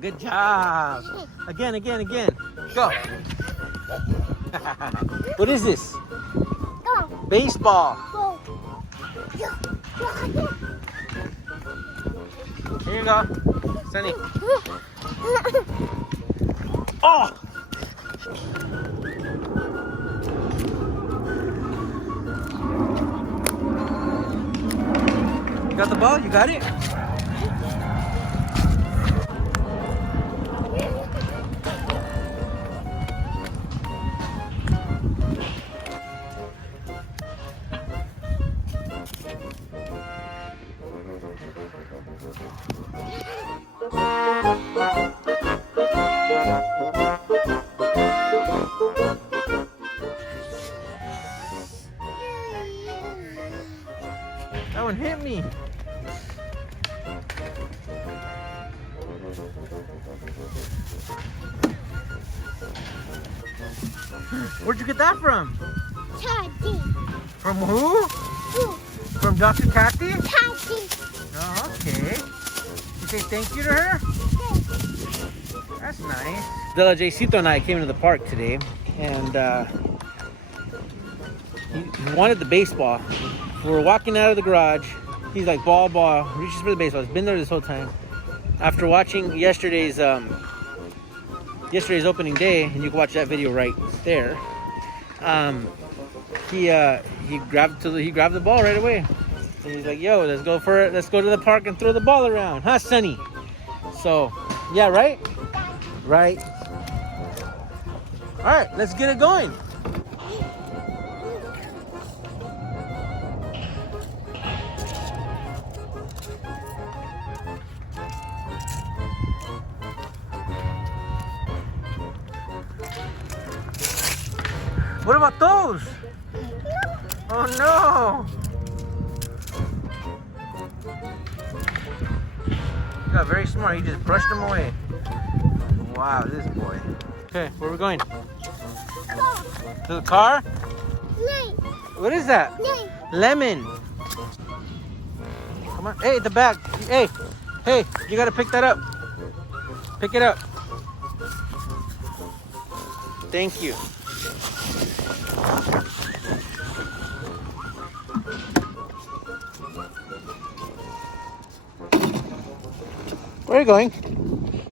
Good job. Again. Go. What is this? Baseball. Here you go, Sunny. Oh! You got the ball? You got it? That one hit me. Where'd you get that from? Daddy. From who? From Dr. Kathy? Daddy. Oh, okay. You say thank you to her? That's nice. Della Jacito and I came to the park today, and he wanted the baseball. We were walking out of the garage. He's like, ball, reaches for the baseball. He's been there this whole time. After watching yesterday's opening day, and you can watch that video right there. He grabbed the ball right away. And he's like, yo, let's go for it. Let's go to the park and throw the ball around, huh, Sonny? So, yeah, right? Right. All right, let's get it going. What about those? Oh no! He got very smart. He just brushed them away. Wow, this boy. Okay, where are we going? To the car? What is that? Lemon. Come on. Hey, the bag. Hey, you gotta pick that up. Pick it up. Thank you. Where are you going?